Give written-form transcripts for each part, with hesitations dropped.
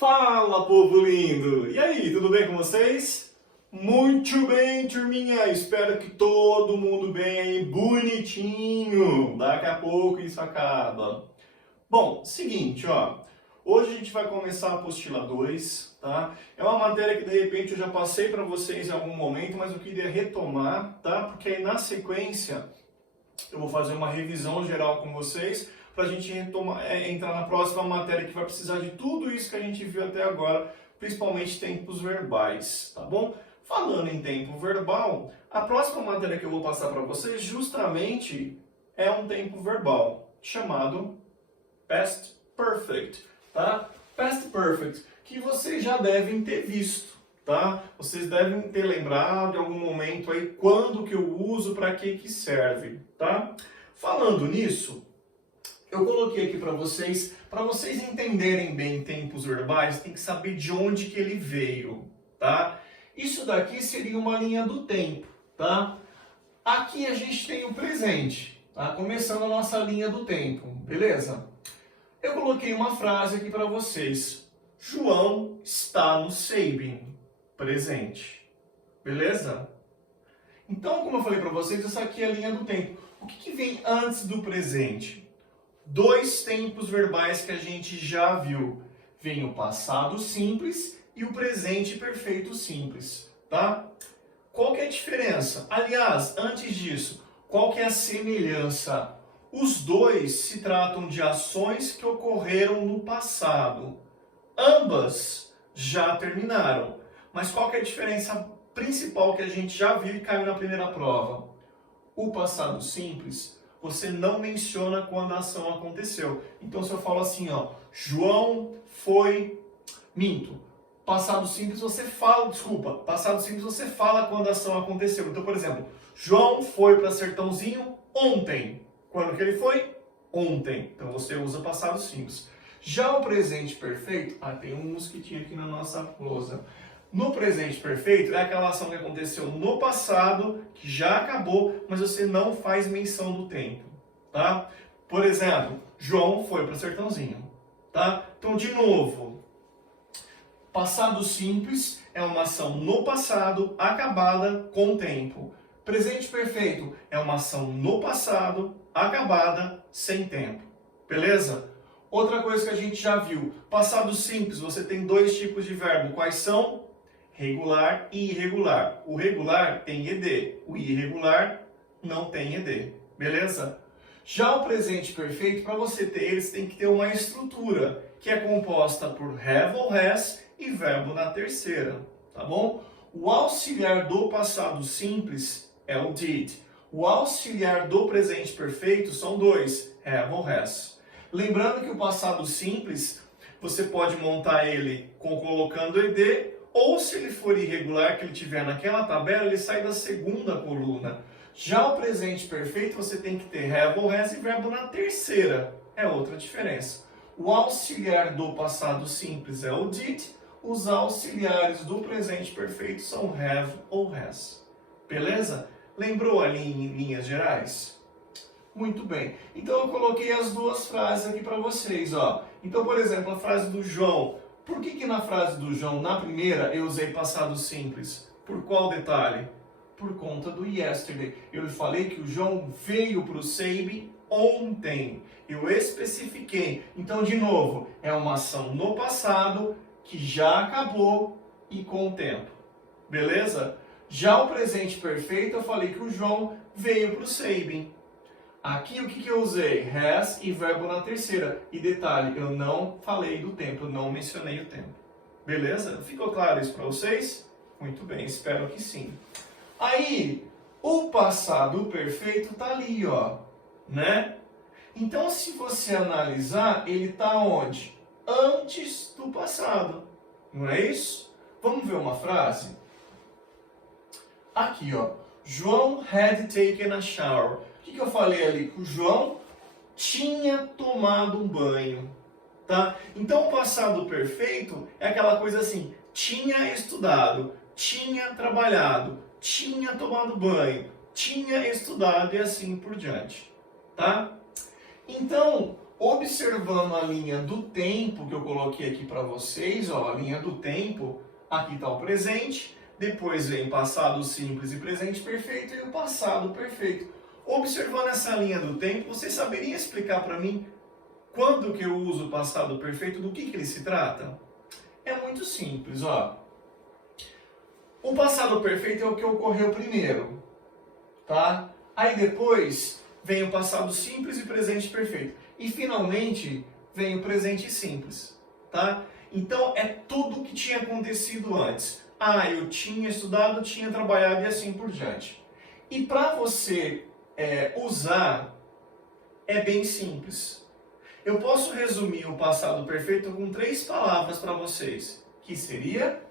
Fala, povo lindo! E aí, tudo bem com vocês? Muito bem, turminha! Espero que todo mundo bem aí, bonitinho! Daqui a pouco isso acaba. Bom, seguinte, ó. Hoje a gente vai começar a apostila 2, tá? É uma matéria que de repente eu já passei para vocês em algum momento, mas eu queria retomar, tá? Porque aí na sequência eu vou fazer uma revisão geral com vocês para a gente entrar na próxima matéria que vai precisar de tudo isso que a gente viu até agora, principalmente tempos verbais, tá bom? Falando em tempo verbal, a próxima matéria que eu vou passar para vocês justamente é um tempo verbal chamado Past Perfect, tá? Past Perfect, que vocês já devem ter visto, tá? Vocês devem ter lembrado em algum momento aí quando que eu uso, para que serve, tá? Falando nisso, eu coloquei aqui para vocês entenderem bem tempos verbais, tem que saber de onde que ele veio, tá? Isso daqui seria uma linha do tempo, tá? Aqui a gente tem o presente, tá? Começando a nossa linha do tempo, beleza? Eu coloquei uma frase aqui para vocês. João está no Sabin, presente, beleza? Então, como eu falei para vocês, essa aqui é a linha do tempo. O que vem antes do presente? Dois tempos verbais que a gente já viu. Vem o passado simples e o presente perfeito simples, tá? Qual que é a diferença? Aliás, antes disso, qual que é a semelhança? Os dois se tratam de ações que ocorreram no passado. Ambas já terminaram. Mas qual que é a diferença principal que a gente já viu e caiu na primeira prova? O passado simples, você não menciona quando a ação aconteceu. Então, se eu falo assim, ó, João foi... Minto. Passado simples você fala, passado simples você fala quando a ação aconteceu. Então, por exemplo, João foi para Sertãozinho ontem. Quando que ele foi? Ontem. Então, você usa passado simples. Já o presente perfeito... tem um mosquitinho aqui na nossa lousa. No presente perfeito, é aquela ação que aconteceu no passado, que já acabou, mas você não faz menção do tempo, tá? Por exemplo, João foi para Sertãozinho, tá? Então, de novo, passado simples é uma ação no passado, acabada com o tempo. Presente perfeito é uma ação no passado, acabada, sem tempo, beleza? Outra coisa que a gente já viu, passado simples, você tem dois tipos de verbo, quais são? Regular e irregular. O regular tem ED, o irregular não tem ED, beleza? Já o presente perfeito, para você ter ele, você tem que ter uma estrutura, que é composta por have ou has e verbo na terceira, tá bom? O auxiliar do passado simples é o did. O auxiliar do presente perfeito são dois, have ou has. Lembrando que o passado simples, você pode montar ele colocando ED, ou se ele for irregular, que ele tiver naquela tabela, ele sai da segunda coluna. Já o presente perfeito, você tem que ter have ou has e verbo na terceira. É outra diferença. O auxiliar do passado simples é o did, os auxiliares do presente perfeito são have ou has. Beleza? Lembrou ali em linhas gerais? Muito bem. Então eu coloquei as duas frases aqui para vocês, ó. Então, por exemplo, a frase do João. Por que na frase do João, na primeira, eu usei passado simples? Por qual detalhe? Por conta do yesterday. Eu falei que o João veio para o Sabin ontem. Eu especifiquei. Então, de novo, é uma ação no passado que já acabou e com o tempo. Beleza? Já o presente perfeito, eu falei que o João veio para o Sabin. Aqui o que eu usei? Has e verbo na terceira. E detalhe, eu não falei do tempo, eu não mencionei o tempo. Beleza? Ficou claro isso para vocês? Muito bem, espero que sim. Aí, o passado perfeito tá ali, ó, né? Então, se você analisar, ele tá onde? Antes do passado, não é isso? Vamos ver uma frase? Aqui, ó. João had taken a shower. O que eu falei ali? Que o João tinha tomado um banho, tá? Então, o passado perfeito é aquela coisa assim, tinha estudado, tinha trabalhado, tinha tomado banho, tinha estudado e assim por diante, tá? Então, observando a linha do tempo que eu coloquei aqui para vocês, ó, a linha do tempo, aqui está o presente, depois vem passado simples e presente perfeito e o passado perfeito. Observando essa linha do tempo, você saberia explicar para mim quando que eu uso o passado perfeito, do que ele se trata? É muito simples, ó. O passado perfeito é o que ocorreu primeiro, tá? Aí depois vem o passado simples e presente perfeito. E finalmente vem o presente simples, tá? Então é tudo o que tinha acontecido antes. Ah, eu tinha estudado, tinha trabalhado e assim por diante. E para você usar, é bem simples. Eu posso resumir o passado perfeito com 3 palavras para vocês, que seria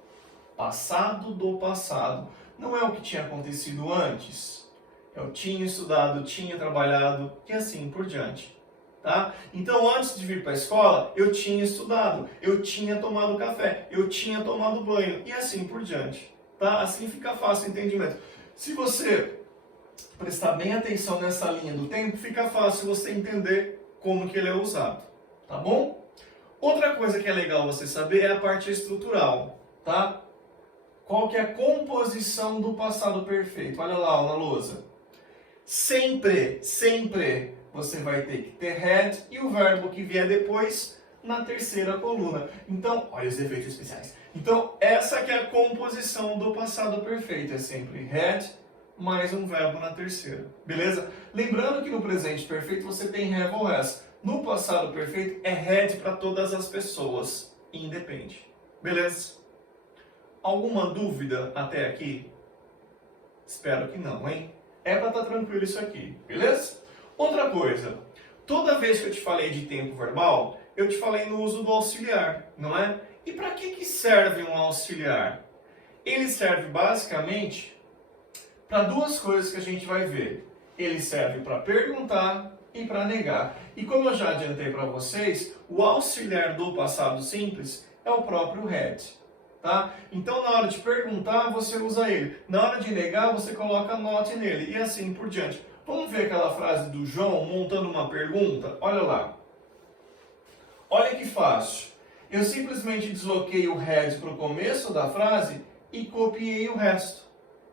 passado do passado. Não é o que tinha acontecido antes. Eu tinha estudado, tinha trabalhado e assim por diante. Tá? Então, antes de vir para a escola, eu tinha estudado, eu tinha tomado café, eu tinha tomado banho e assim por diante. Tá? Assim fica fácil o entendimento. Se você prestar bem atenção nessa linha do tempo, fica fácil você entender como que ele é usado. Tá bom? Outra coisa que é legal você saber é a parte estrutural. Tá? Qual que é a composição do passado perfeito? Olha lá, na lousa. Sempre você vai ter que ter had e o verbo que vier depois na terceira coluna. Então, olha os efeitos especiais. Então, essa que é a composição do passado perfeito. É sempre had mais um verbo na terceira. Beleza? Lembrando que no presente perfeito você tem have ou has. No passado perfeito é had para todas as pessoas, independe. Beleza? Alguma dúvida até aqui? Espero que não, hein? É para estar tranquilo isso aqui, beleza? Outra coisa, toda vez que eu te falei de tempo verbal, eu te falei no uso do auxiliar, não é? E para que serve um auxiliar? Ele serve basicamente para 2 coisas que a gente vai ver. Ele serve para perguntar e para negar. E como eu já adiantei para vocês, o auxiliar do passado simples é o próprio had. Tá? Então, na hora de perguntar, você usa ele. Na hora de negar, você coloca not nele. E assim por diante. Vamos ver aquela frase do João montando uma pergunta? Olha lá. Olha que fácil. Eu simplesmente desloquei o had para o começo da frase e copiei o resto.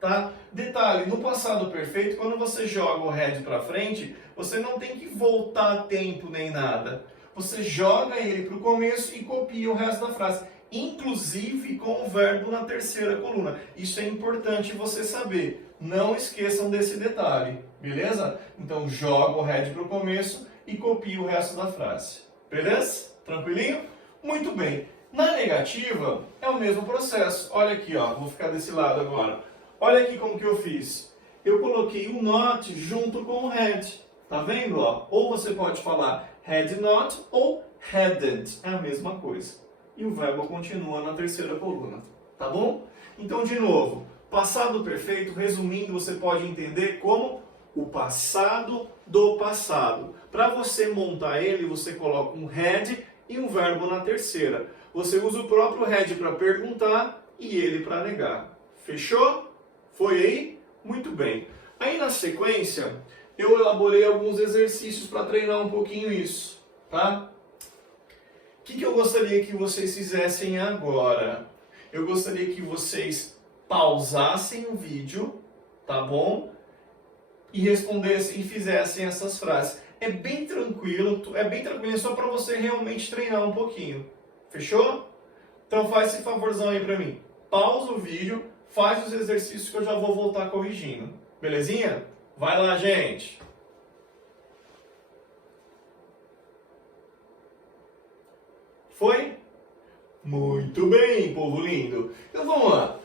Tá? Detalhe, no passado perfeito, quando você joga o had para frente, você não tem que voltar tempo nem nada. Você joga ele para o começo e copia o resto da frase. Inclusive com o verbo na terceira coluna. Isso é importante você saber. Não esqueçam desse detalhe, beleza? Então joga o had para o começo e copia o resto da frase. Beleza? Tranquilinho? Muito bem. Na negativa é o mesmo processo. Olha aqui, ó, vou ficar desse lado agora. Olha aqui como que eu fiz. Eu coloquei o not junto com o had. Tá vendo? Ó? Ou você pode falar had not ou hadn't. É a mesma coisa. E o verbo continua na terceira coluna. Tá bom? Então, de novo, passado perfeito, resumindo, você pode entender como o passado do passado. Para você montar ele, você coloca um had e um verbo na terceira. Você usa o próprio had para perguntar e ele para negar. Fechou? Foi aí? Muito bem. Aí na sequência, eu elaborei alguns exercícios para treinar um pouquinho isso. Tá? O que eu gostaria que vocês fizessem agora? Eu gostaria que vocês pausassem o vídeo, tá bom? E respondessem e fizessem essas frases. É bem tranquilo, é só para você realmente treinar um pouquinho. Fechou? Então faz esse favorzão aí para mim. Pausa o vídeo, faz os exercícios que eu já vou voltar corrigindo. Belezinha? Vai lá, gente! Foi? Muito bem, povo lindo. Então vamos lá.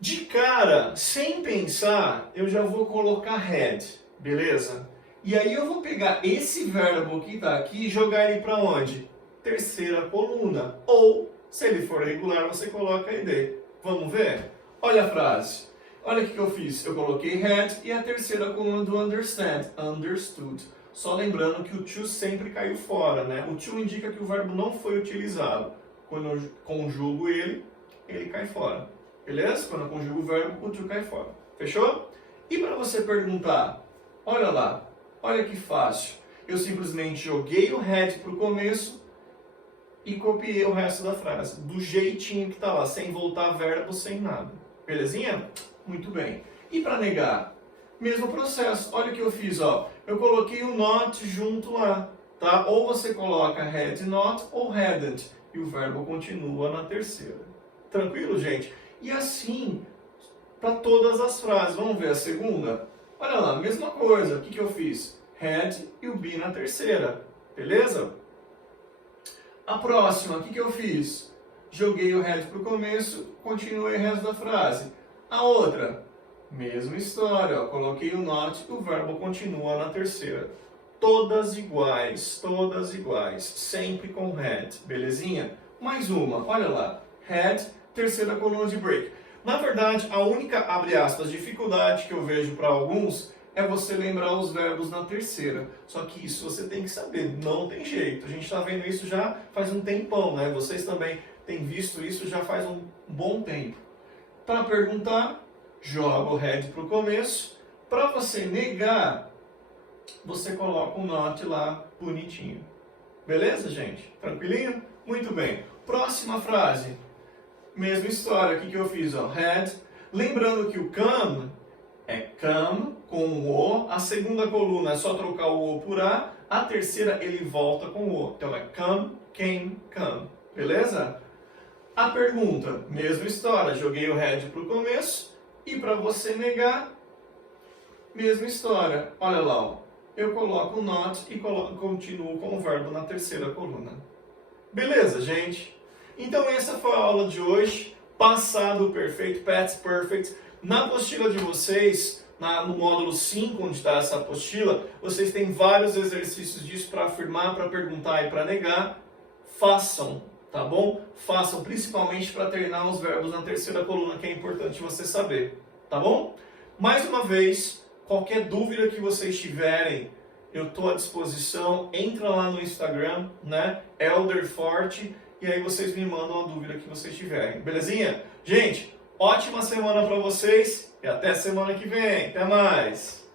De cara, sem pensar, eu já vou colocar had, beleza? E aí eu vou pegar esse verbo que está aqui e jogar ele para onde? Terceira coluna. Ou, se ele for regular, você coloca id. Vamos ver? Olha a frase. Olha o que eu fiz. Eu coloquei had e a terceira coluna do understand. Understood. Só lembrando que o to sempre caiu fora, né? O to indica que o verbo não foi utilizado. Quando eu conjugo ele, ele cai fora. Beleza? Quando eu conjugo o verbo, o to cai fora. Fechou? E para você perguntar, olha lá, olha que fácil. Eu simplesmente joguei o had para o começo e copiei o resto da frase, do jeitinho que está lá, sem voltar verbo, sem nada. Belezinha? Muito bem. E para negar? Mesmo processo. Olha o que eu fiz, ó. Eu coloquei o not junto lá, tá? Ou você coloca had not ou hadn't, e o verbo continua na terceira. Tranquilo, gente? E assim, para todas as frases. Vamos ver a segunda? Olha lá, mesma coisa. O que eu fiz? Had e o be na terceira. Beleza? A próxima, o que eu fiz? Joguei o had para o começo, continuei o resto da frase. A outra, mesma história. Ó, coloquei o not e o verbo continua na terceira. Todas iguais, sempre com had. Belezinha? Mais uma, olha lá. Had, terceira coluna de break. Na verdade, a única, abre aspas, dificuldade que eu vejo para alguns é você lembrar os verbos na terceira. Só que isso você tem que saber, não tem jeito. A gente está vendo isso já faz um tempão, né? Vocês também têm visto isso já faz um bom tempo. Para perguntar, joga o had para o começo. Para você negar, você coloca o not lá bonitinho. Beleza, gente? Tranquilinho? Muito bem. Próxima frase. Mesma história. O que eu fiz? Ó, had. Lembrando que o come é come com o. A segunda coluna é só trocar o o por a. A terceira ele volta com o. Então é come, came, come. Beleza? A pergunta. Mesma história. Joguei o had para o começo. E para você negar, mesma história. Olha lá, ó. Eu coloco o not e continuo com o verbo na terceira coluna. Beleza, gente? Então essa foi a aula de hoje. Passado perfeito, past perfect. Na apostila de vocês, no módulo 5, onde está essa apostila, vocês têm vários exercícios disso para afirmar, para perguntar e para negar. Façam, tá bom? Façam, principalmente para treinar os verbos na terceira coluna, que é importante você saber, tá bom? Mais uma vez, qualquer dúvida que vocês tiverem, eu estou à disposição. Entra lá no Instagram, né? Elderforte, e aí vocês me mandam a dúvida que vocês tiverem. Belezinha? Gente, ótima semana para vocês e até semana que vem. Até mais!